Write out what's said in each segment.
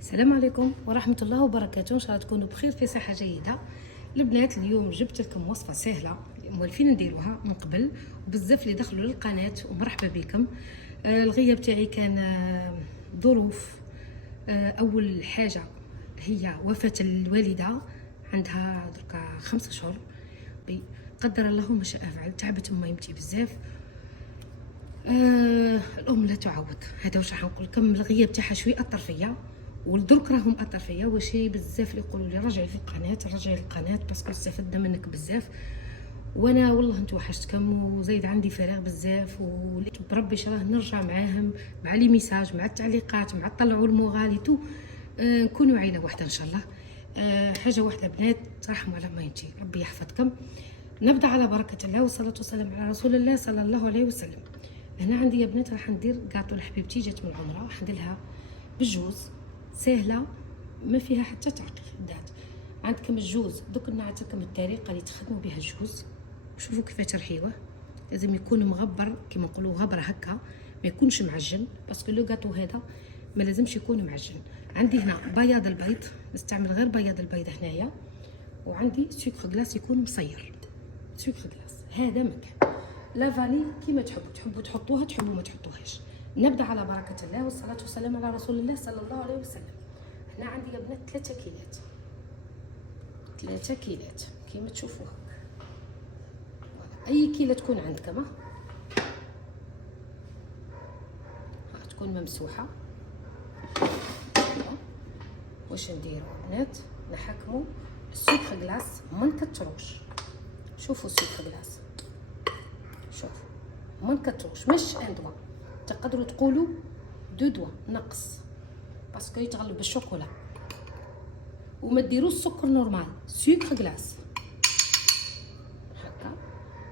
السلام عليكم ورحمة الله وبركاته. إن شاء الله تكونوا بخير في صحة جيدة. البنات اليوم جبت لكم وصفة سهلة موالفين نديروها من قبل وبزاف اللي دخلوا للقناة ومرحبا بكم. الغياب تاعي كان ظروف. أول حاجة هي وفاة الوالدة، عندها دركا 5 شهور. قدر الله ما شاء فعل، تعبت مايمتي بزاف. الام لا تعوض. هذا واش راح نقول لكم، الغياب تاعها شوي اثر فيا والدرك راهم اثر فيا. واش بزاف اللي يقولوا لي رجعي في القناه رجعي للقناه باسكو استفدنا منك بزاف، وانا والله توحشتكم وزايد عندي فراغ بزاف، وليت بربي شراه نرجع معاهم مع لي ميساج مع التعليقات مع طلعوا المغالي تو نكونوا عيله واحده ان شاء الله. حاجه واحده بنات، ترحموا على مايتي ربي يحفظكم. نبدا على بركه الله والصلاه والسلام على رسول الله صلى الله عليه وسلم. هنا عندي يا بنات راح ندير كاطو لحبيبتي جات من العمره، راح نديرها بالجوز، سهله ما فيها حتى تعقيدات. عندكم الجوز دوك نعطيكم الطريقه اللي تخدموا بها الجوز. شوفوا كيف ترحيوه، لازم يكون مغبر كما نقولوا غبره هكا، ما يكونش معجن باسكو لو كاطو هذا ما لازمش يكون معجن. عندي هنا بياض البيض، نستعمل غير بياض البيض هنايا، وعندي سكر غلاس يكون مصير، سكر غلاس هذا مكان. لا فاني كيما تحبوا تحطوها، تحبوا ما تحطوهاش. نبدا على بركه الله والصلاه والسلام على رسول الله صلى الله عليه وسلم. هنا عندي يا بنات 3 كيلات، 3 كيلات كيما تشوفوا هكا. اي كيله تكون عندكم تكون ممسوحه. واش نديروا بنات؟ نحكموا السكر غلاس ما نكتروش. شوفوا السكر غلاس، شوفوا ما نكتروش، مش ان دوا، تقدروا تقولوا 2 دوا نقص باسكو يتغلب بالشوكولا. وما ديروش السكر نورمال، سكر غلاس هكا.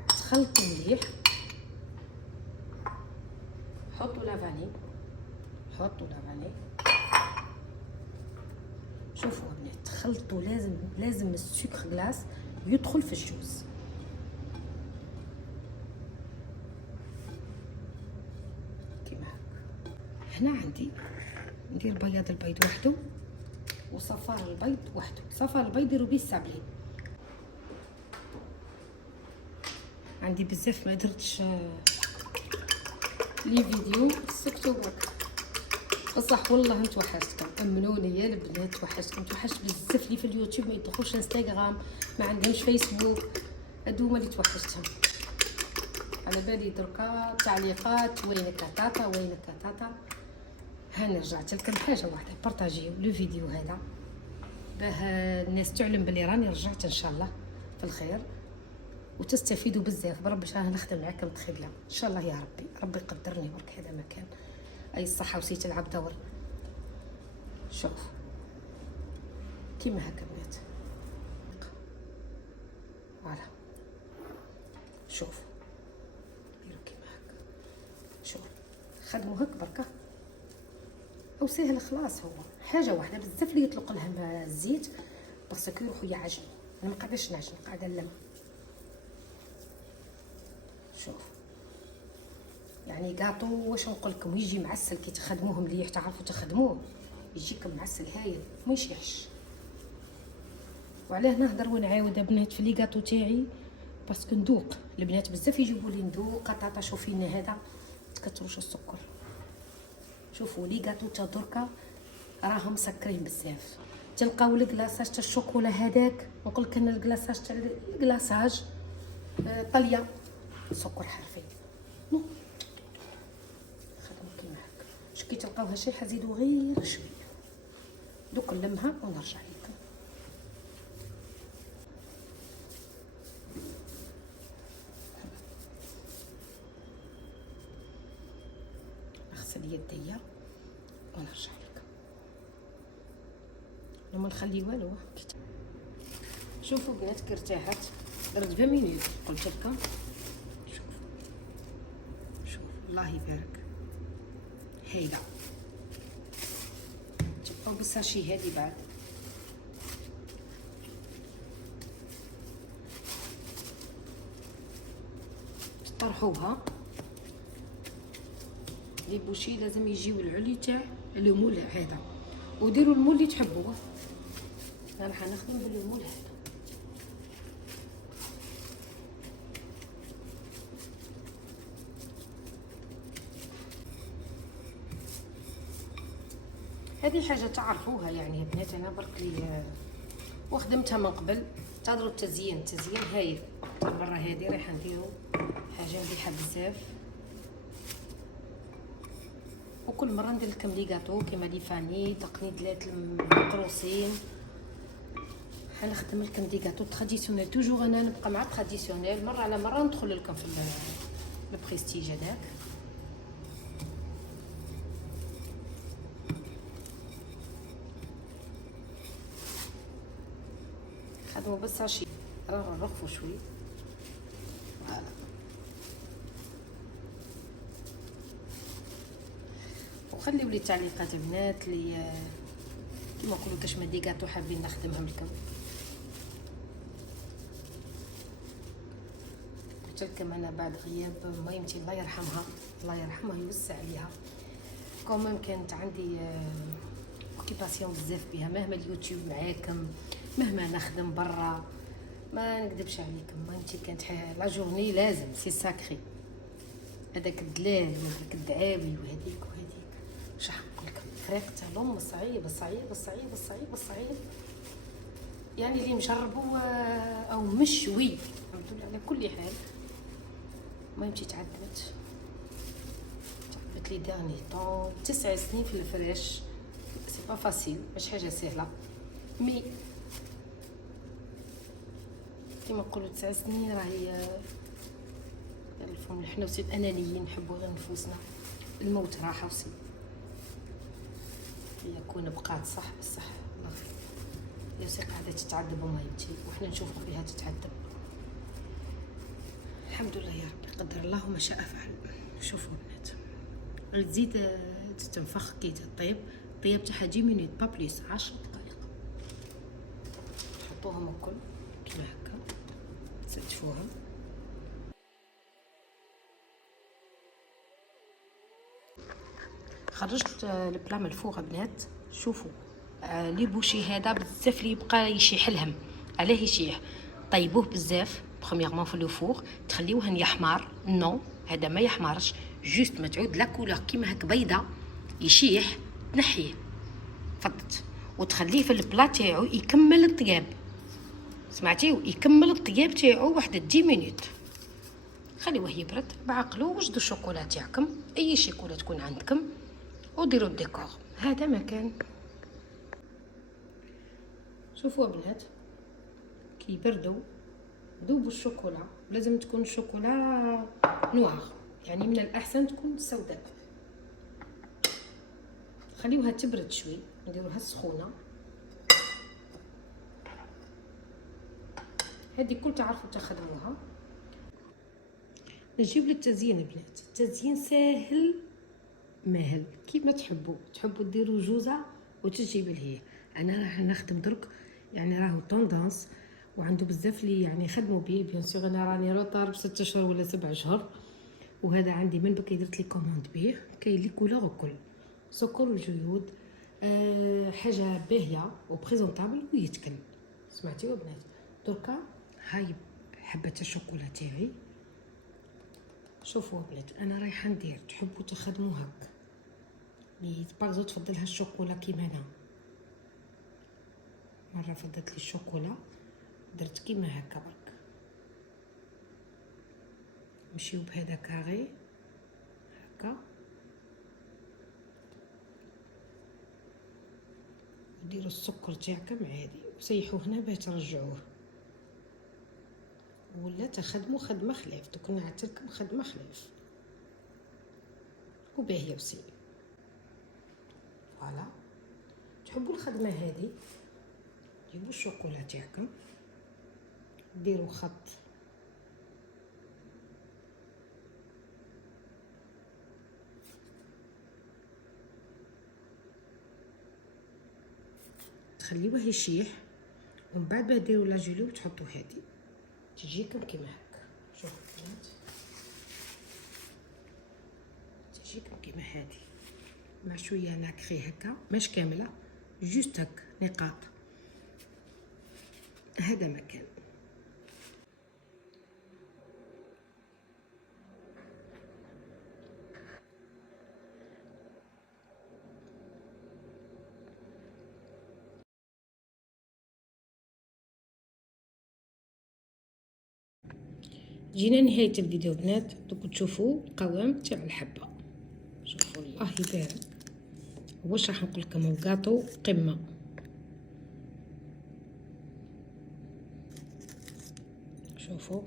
تخلطوا مليح، حطوا لافاني، حطوا لافاني. شوفوا بنات تخلطوا، لازم السكر غلاس يدخل في الجوز. هنا عندي ندير بياض البيض وحده وصفار البيض وحده. صفار البيض ديروا بيه السابلين. عندي بزاف ما درتش لي فيديو سكتو برك بصح والله نتوحشتكم، امنوني يا البنات توحشتكم. توحشت بزاف لي في اليوتيوب ما يدخلوش انستغرام، ما عندهمش فيسبوك، هادو هما اللي توحشتهم. على بالي دركا تعليقات وينك تاتا وينك تاتا. هنا رجعت لكم حاجه واحده، بارطاجيو لو فيديو هذا باه الناس تعلم بلي راني رجعت ان شاء الله في الخير وتستفيدوا بزاف. بربي راه نخدم معاكم تخيبله ان شاء الله يا ربي يقدرني برك. هذا مكان اي الصحه وسيت تلعب دور. شوف كيما هكا بنات، فوالا شوف ديروا كيما هكا. شوف خدموا هك بركه او سهل خلاص. هو حاجه واحده بزاف اللي يطلق لها الزيت باسكو يروحوا يعجنوا. انا ما قاعداش نعجن، قاعده نلم. شوف يعني كاطو واش نقول لكم، يجي معسل كي تخدموه مليح تعرفوا تخدموه، يجيكم معسل هايل ما يشيحش. وعلاه نهضر ونعاود بنات في لي كاطو تاعي باسكو ندوق. البنات بزاف يجيبوا لي ندوق قطاطا. شوفينا هذا تكثروش السكر. شوفوا لي كاطو تاع دركا راهم مسكرين بزاف. تلقاو الكلاصاج تاع الشوكولا هذاك، نقول لك انا الكلاصاج تاع الكلاصاج طليه سكر حرفي. خدموا كيما هكا. كي تلقاوها شايحه زيدوا غير شويه. دوك نلمها ونرجع لكم. نغسل يديا ونرجع لكم. وما نخلي والو. شوفوا بنات كي ارتاحت، درت 20 مينوت قلت لكم. شوف الله يبارك. هيدا تبقاو بالساشي هادي بعد تطرحوها. لي بوشي لازم يجيو العلي تاع المولع هذا، وديروا المول اللي تحبوه. انا راح نخدم بالمول هذا. هذه حاجه تعرفوها يعني يا بنات، انا برك لي وخدمتها من قبل. تهضروا التزيين هايل. تاع برا هذه رايحه نديرو حاجه مليحه بزاف، وكل مره ندير لكم لي غاتو كيما لي فاني تقليدات المقروصين. حنخدم لكم دي غاتو تراديسيونيل. توجور انا نبقى مع تراديسيونيل، مره على مره ندخل لكم في البريستيج هذاك. خدموا بس هالشي، راه نرخفوا شوي. فوالا وخليوا لي تعليقات البنات لي كيما نقولوا كاش ما دي غاتو حابين نخدمهم لكم. قلت لكم انا بعد غياب ميمتي الله يرحمها، الله يرحمها يوسع عليها، كومام كانت عندي اوكيباسيون بزاف بها، مهما اليوتيوب معاكم مهما نخدم برا ما نكذبش عليكم. ميمتي كانت لا جورني لازم سي ساكري، هذاك الدلال وهذاك الدعاوي وهذيك واش نقول لكم. فريقت لهم صعيب يعني اللي مجربوا او مشوي الحمد لله. على كل حال ميمتي تعذبت لي ديرني طون 9 سنين في الفراش. سي با فاسيل، مش حاجه سهله، مي كيما نقولوا 9 سنين راهي الفهم. حنا وسي انانيين نحبوا غير نفوسنا، الموت راحه وسي يكون بقات صح بصح الله يوسي قاعده تتعذب ميمتي وحنا نشوفوا فيها تتعذب. الحمد لله يا ربي، قدر الله ما شاء فعل. شوفوا بنات تزيد تتنفخ كي تطيب، الطياب تاعها 10 مينوت با بليس، 10 دقائق. تحطوهم الكل كيما هكا تستفوها. خرجت البلا من الفوغ بنات. شوفوا لي بوشي هذا بزاف اللي يبقى يشيح لهم. علاه يشيح؟ طيبوه بزاف برومييرمون في لو فوغ، تخليوه يحمر. نو هذا ما يحمرش، جوست ما تعود لا كولور كيما هك بيضه يشيح، تنحيه فضت وتخليه في البلا تاعو يكمل الطياب. سمعتيو؟ يكمل الطياب تاعو واحد 10 مينوت. خليوه يبرد بعقلو. وجدوا الشوكولا تاعكم، اي شوكولا تكون عندكم، وديروا الديكور. هذا مكان. شوفوا بنات كي يبردوا ذوبوا الشوكولا. لازم تكون الشوكولا نوار، يعني من الاحسن تكون سوداء. خليوها تبرد شوي، نديروها سخونه. هذه كل تعرفوا تخدموها. نجيب للتزيين بنات. التزيين ساهل ماهل كيما تحبوا ديروا جوزه وتجيب لهي. انا راح نخدم درك يعني راهو طوندونس وعنده بزاف لي يعني يخدموا به. بيان سور انا راني روطار ب6 اشهر ولا 7 اشهر، وهذا عندي من بكري درت لي كوموند به. كاين لي كولور وكل سكر وجيود. حاجه باهيه وبريزونطابل ويتكل. سمعتيوا بنات؟ دركا هاي حبه الشوكولا تاعي. شوفوا بنات انا رايحه ندير، تحبوا تخدموا هكا لي باغزو تفضلها الشوكولا كيما انا. مره فضلت لي الشوكولا درت كيما هكا برك. نمشيو بهذا كاري هكا وديروا السكر تاعكم عادي وسيحوه هنا باش ترجعوه، ولا تخدموا خدمه خلاف. دوك نعتلكم خدمه خلاف وباهيه وسي. فوالا تحبوا الخدمه هذه جيبوا الشوكولا تاعكم ديروا خط تخليوه يشيح، ومن بعد ديروا لا جيلي وتحطوا هذه تجيكم كيما هكا. شوفوا البنات تجيكم كيما هذه مع شويه ناكري هكا، مش كامله جوست هك نقاط. هذا مكان. جينا نهاية الفيديو بنات. دوك تشوفوا القوام تاع الحبة، شوفوا الله يبارك. واش راح نقول لكم، الكاطو قمة. شوفوا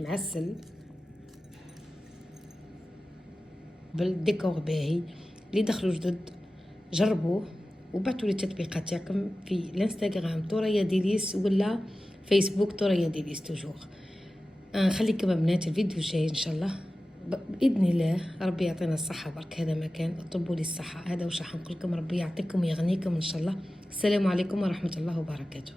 معسل بالديكور باهي. اللي دخلوا جدد جربوه وبعثوا لي التطبيقات تاعكم في الانستغرام ثريا ديليس ولا فيسبوك ثريا ديليس توجور. نخليكم بنات الفيديو الجاي ان شاء الله باذن الله. ربي يعطينا الصحه برك. هذا مكان اطلبوا لي الصحه. هذا واش راح نقول لكم، ربي يعطيكم ويغنيكم ان شاء الله. السلام عليكم ورحمه الله وبركاته.